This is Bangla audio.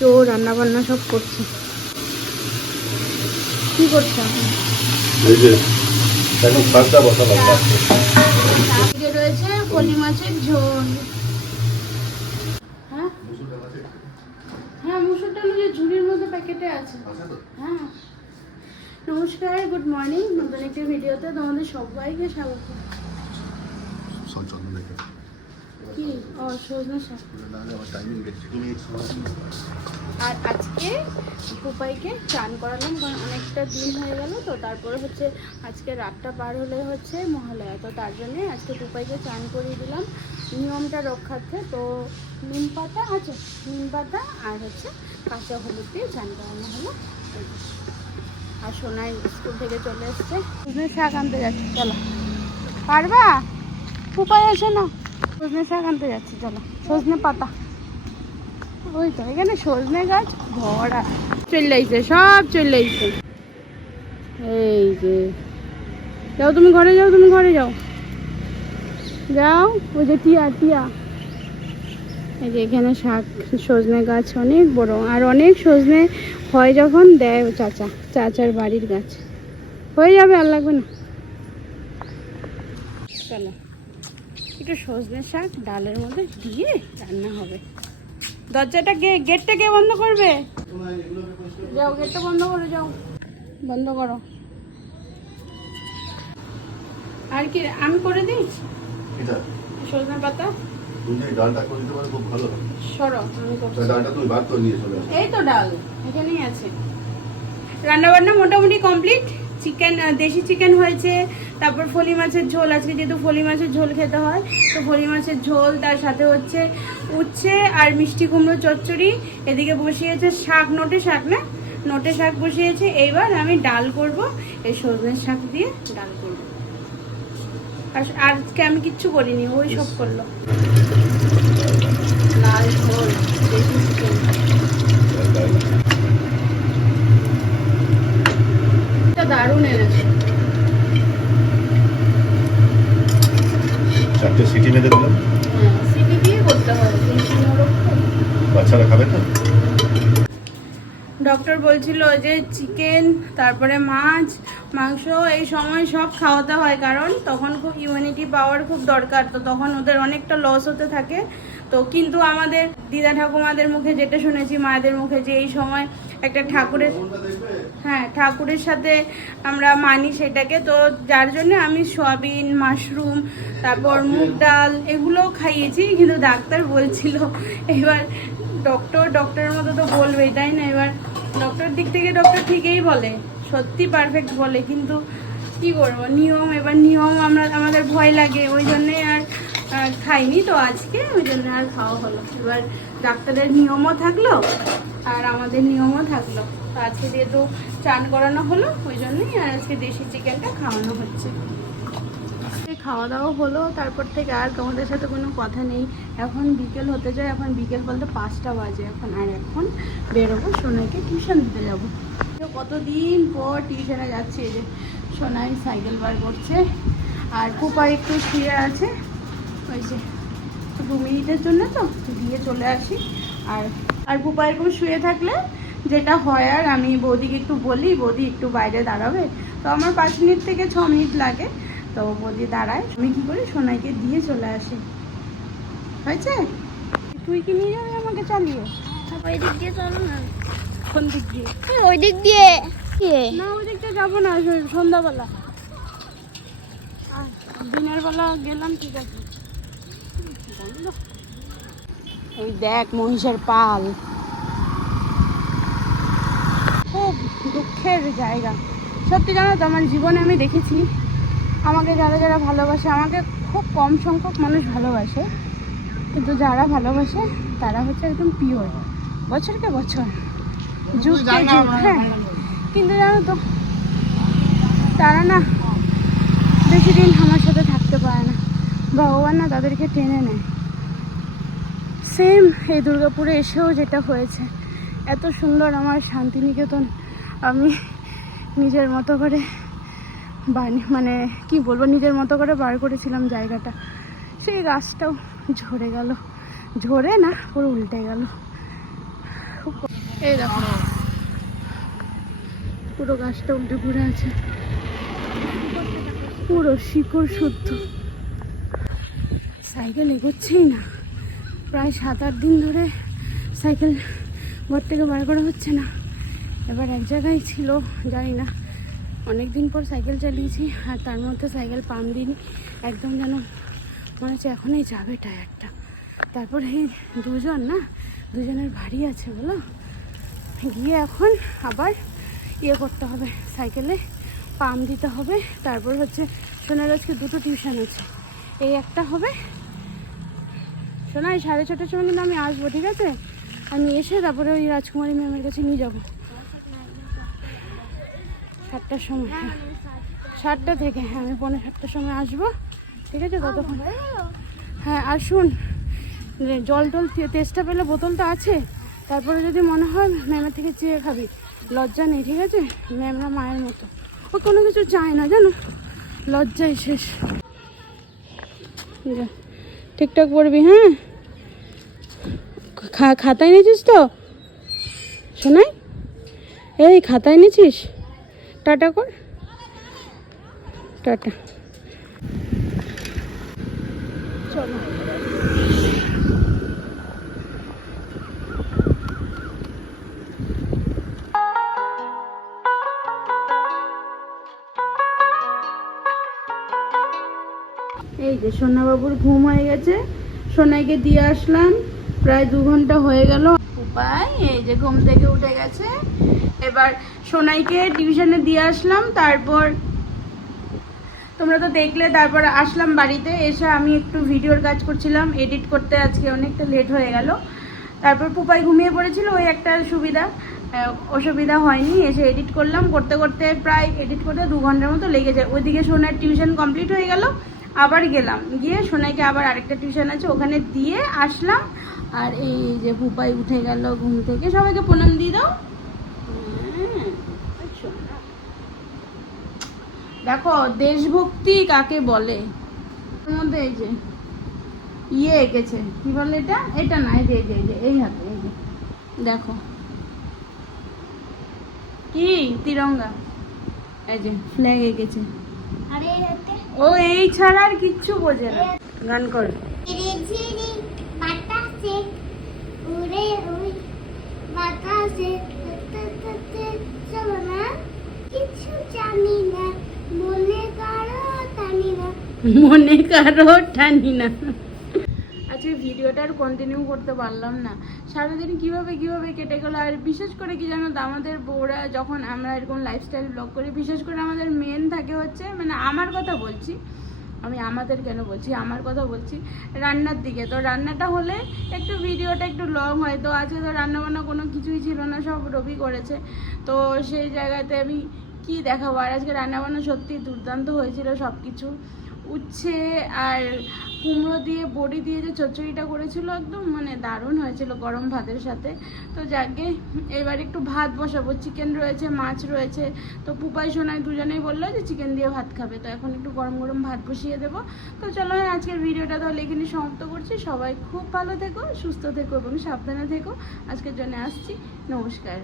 তো রান্না বান্না সব করছে। কি করছে? এই যে এখন শাকটা লাস্টে। আজকে রয়েছে পলি মাছের ঝোল। হ্যাঁ? হ্যাঁ মুসুর ডাল যে ঝুড়ির মধ্যে প্যাকেটে আছে। হ্যাঁ। নমস্কার গুড মর্নিং। নতুন একটি ভিডিওতে তোমাদের সবাইকে স্বাগত। সচন্দন দেখে। কি ও সজনে শাক। আর আজকে পুপাইকে চান করালাম কারণ অনেকটা দিন হয়ে গেল তো তারপরে হচ্ছে আজকে রাতটা পার হলে হচ্ছে মহালয়া তো তার জন্যে আজকে পুপাইকে চান করিয়ে দিলাম। নিয়মটা রক্ষার্থে তো নিম পাতা আছে নিম পাতা আর হচ্ছে কাঁচা হলুদ দিয়ে চান করানো হলো। আর সোনাই স্কুল থেকে চলে এসছে। শাক আনতে যাচ্ছি চলো। পারবা? পুপাই আসে না। সজনে শাক আনতে যাচ্ছি, চলো। সজনে পাতা। ওই তো, এখানে সজনে গাছ, ভরা। চলে আইছে সব চলে আইছে এই যে। যাও তুমি ঘরে, যাও তুমি ঘরে যাও। যাও, ওই যে টিয়া টিয়া। এই যে এখানে শাক, সজনে গাছ অনেক বড়। আর অনেক সজনে হয় যখন দেয় চাচা, চাচার বাড়ির গাছ। হয়ে যাবে, আর লাগবে না। চলো। একটু সজনে শাক ডালের মধ্যে দিয়ে রান্না হবে। দরজাটা গেটটা কে বন্ধ করবে? যাও গেটটা বন্ধ করো যাও। বন্ধ করো। আর কি আমি করে দিই? এটা, সজনে পাতা? তুমি ডালটা করে দিতে পারো খুব ভালো সরো ডালটা তুমি বার করে নিয়ে চলে। এই তো ডাল এখানেই আছে। রান্না বান্না মোটামুটি কমপ্লিট। চিকেন দেশি চিকেন হয়েছে তারপর ফলি মাছের ঝোল আজকে যেহেতু ফলি মাছের ঝোল খেতে হয় তো ফলি মাছের ঝোল তার সাথে হচ্ছে উচ্ছে আর মিষ্টি কুমড়ো চচ্চড়ি। এদিকে বসিয়েছে শাক নোটে শাক না? নোটে শাক বসিয়েছে। এইবার আমি ডাল করব এই সজনের শাক দিয়ে ডাল করব। আর আজকে আমি কিচ্ছু করিনি ওই সব করল। লাল ঝোল দেশি চিকেন এটা দারুণ এনেছে চারটে সিটি মেরে দিলাম হ্যাঁ সিটি দিয়ে করতে হয় বেশি নরম তো। বাচ্চারা খাবে তো? ডক্টর বলছিল যে চিকেন, তারপরে মাছ, মাংস, এই সময় সব খাওয়াতে হয় কারণ তখন খুব ইমিউনিটি পাওয়ার খুব দরকার। তো তখন ওদের অনেকটা লস হতে থাকে। তো কিন্তু আমাদের দিদা ঠাকুমাদের মুখে যেটা শুনেছি, মায়েদের মুখে যে এই সময় একটা ঠাকুরের হ্যাঁ ঠাকুরের সাথে আমরা মানি সেটাকে। তো যার জন্য আমি সয়াবিন, মাশরুম, তারপর মুগ ডাল এগুলো খাইয়েছি। কিন্তু ডাক্তার বলছিল, এবার ডক্টর ডক্টরের মতো তো বলবেই, তাই না? এবার ডক্টর দিক থেকে ডক্টর ঠিকই বলে, সত্যি পারফেক্ট বলে, কিন্তু কি করব? নিয়ম, এবার নিয়ম আমরা, আমাদের ভয় লাগে, ওই জন্যে আর খাইনি তো আজকে, ওই জন্য আর খাওয়া হলো। এবার ডাক্তারের নিয়মও থাকল, আর আমাদের নিয়মও থাকল। তো আজকে যেহেতু চান করানো হলো, ওই জন্যই আর আজকে দেশি চিকেনটা খাওয়ানো হচ্ছে। খাওয়া দাওয়া হলো, তারপর থেকে আর তোমাদের সাথে কোনো কথা নেই। এখন বিকেল হতে যায়, এখন বিকেল বলতে পাঁচটা বাজে এখন, আর এখন বেরোবো সোনাইকে টিউশন দিতে যাব। কতদিন পর টিউশনে যাচ্ছি যে সোনাই সাইকেল বার করছে, আর কুপা একটু শুয়ে আছে, ওই যে দু মিনিটের জন্য তো, দিয়ে চলে আসি। আর আর পুপা এরকম শুয়ে থাকলে যেটা হয়, আর আমি বৌদিকে একটু বলি, বৌদি একটু বাইরে দাঁড়াবে। তো আমার পাঁচ মিনিট থেকে ছ মিনিট লাগে। তো বৌদি দাঁড়ায় আমি কি করি? সোনাইকে দিয়ে চলে আসি। হয়েছে? তুই কি নিয়ে যাবি আমাকে চালিয়ে? ওই দিক দিয়ে চলো না। কোন দিক দিয়ে? ওই দিক দিয়ে। না ওই দিকটা যাব না সন্ধ্যাবেলা। দিনের বেলা গেলাম ঠিক আছে। ওই দেখ মহিষের পাল। খুব দুঃখের জায়গা। সত্যি জানো তো আমার জীবনে আমি দেখেছি আমাকে যারা যারা ভালোবাসে আমাকে খুব কম সংখ্যক মানুষ ভালোবাসে। কিন্তু যারা ভালোবাসে তারা হচ্ছে একদম পিওর বছরকে বছর? যুগকে যুগ হ্যাঁ। কিন্তু জানো তো তারা না বেশি দিন আমার সাথে থাকতে পারে না। ভগবান না তাদেরকে টেনে নেয়। সেম এই দুর্গাপুরে এসেও যেটা হয়েছে। এত সুন্দর আমার শান্তিনিকেতন। আমি নিজের মতো করে মানে কি বলব, নিজের মতো করে বার করেছিলাম জায়গাটা। সেই গাছটাও ঝরে গেল। ঝরে না, পুরো উল্টে গেল। এই দেখো, পুরো গাছটা উল্টে পড়ে আছে। পুরো শিকড় শুদ্ধ। সাইকেল এগোচ্ছেই না। প্রায় সাত আট দিন ধরে সাইকেল ঘর থেকে বার করা হচ্ছে না। এবার এক জায়গায় ছিল, জানি না। অনেক দিন পর সাইকেল চালিয়েছি, আর তার মধ্যে সাইকেল পাম দিইনি একদম যেন মনে হচ্ছে এখনই যাবে টায়ারটা। তারপর এই দুজন না, দুজনের ভারী আছে বলো? গিয়ে এখন আবার ইয়ে করতে হবে, সাইকেলে পাম দিতে হবে। তারপর হচ্ছে সোনার আজকে দুটো টিউশন আছে। এই একটা হবে। শোনা এই সাড়ে ছটার সময় কিন্তু আমি আসব, ঠিক আছে? আমি এসে তারপরে ওই রাজকুমারী ম্যামের কাছে নিয়ে যাব। সাতটার সময়। সাতটা থেকে হ্যাঁ আমি পনেরো সাতটার সময় আসব। ঠিক আছে, ততক্ষণ। হ্যাঁ আর শুন জল টল তে- তেষ্টা পেলে বোতলটা আছে। তারপরে যদি মনে হয় ম্যামের থেকে চেয়ে খাবি। লজ্জা নেই, ঠিক আছে? ম্যামরা মায়ের মতো। ও কোনো কিছু চায় না, জানো? লজ্জাই শেষ। ঠিকঠাক পড়বি হ্যাঁ? খাতায় নিয়েছিস তো? শোনাই এই, খাতায় নিয়েছিস টাটা কর। টাটা। চলো। এই যে সোনাবাবুর ঘুম হয়ে গেছে। সোনাইকে দিয়ে আসলাম। প্রায় দু ঘণ্টা হয়ে গেল। উপায়, এই যে ঘুম থেকে উঠে গেছে। এবার সোনাইকে টিউশনে দিয়ে আসলাম, তারপর তোমরা তো দেখলে, তারপর আসলাম বাড়িতে, এসে আমি একটু ভিডিওর কাজ করছিলাম এডিট করতে আজকে অনেকটা লেট হয়ে গেল। তারপর পুপাই ঘুমিয়ে পড়েছিল, ওই একটা সুবিধা অসুবিধা হয়নি, এসে এডিট করলাম, করতে করতে প্রায় এডিট করতে দু ঘণ্টার মতো লেগে যায়। ওইদিকে সোনার টিউশন কমপ্লিট হয়ে গেল, আবার গেলাম। গিয়ে সোনাইকে আবার আরেকটা টিউশন আছে, ওখানে দিয়ে আসলাম, আর এই যে পুপাই উঠে গেল ঘুম থেকে, সবাইকে প্রণাম দিয়ে দাও হ্যাঁ, সোনা। দেখো দেশভক্তি কাকে বলে? মধ্যে এই যে ইয়ে এঁকেছে। কি বলে এটা? এটা না এই যে এই যে, এই যে এই হাতে এই যে। দেখো। কি? তিরঙ্গা। এই যে ফ্ল্যাগ এঁকেছে। আরে ও এই ছাড়া আর কিচ্ছু বোঝে না। গান কর। বাতাসে উড়ে বাতাসে তততে সোনা কিছু জানি না মনে করো জানি না মনে কারও টানি না। আজকে ভিডিওটা আর কন্টিনিউ করতে পারলাম না। সারাদিন কীভাবে কীভাবে কেটে গেলো, আর বিশেষ করে কি জানো তো, আমাদের বউরা যখন আমরা এরকম লাইফস্টাইল ব্লগ করি, বিশেষ করে আমাদের মেন থাকে হচ্ছে মানে আমার কথা বলছি, আমি আমাদের কেন বলছি, আমার কথা বলছি, রান্নার দিকে। তো রান্নাটা হলে একটু ভিডিওটা একটু লং হয়। তো আজকে তো রান্নাবান্না কোনো কিছুই ছিল না, সব রবি করেছে। তো সেই জায়গাতে আমি কি দেখাবো? আর আজকে রান্নাবান্না সত্যি দুর্দান্ত হয়েছিল সব কিছু উচ্ছে আর কুমড়ো দিয়ে, বড়ি দিয়ে যে চচ্চড়িটা করেছিল একদম মানে দারুণ হয়েছিল গরম ভাতের সাথে। তো যাকে, এবার একটু ভাত বসাবো। চিকেন রয়েছে, মাছ রয়েছে। তো পুপাই সোনায় দুজনেই বলল যে চিকেন দিয়ে ভাত খাবে। তো এখন একটু গরম গরম ভাত বসিয়ে দেবো। তো চলো হ্যাঁ আজকের ভিডিওটা তাহলে এখানে সমাপ্ত করছি। সবাই খুব ভালো থেকো, সুস্থ থেকো এবং সাবধানে থেকো। আজকের জন্য আসছি। নমস্কার।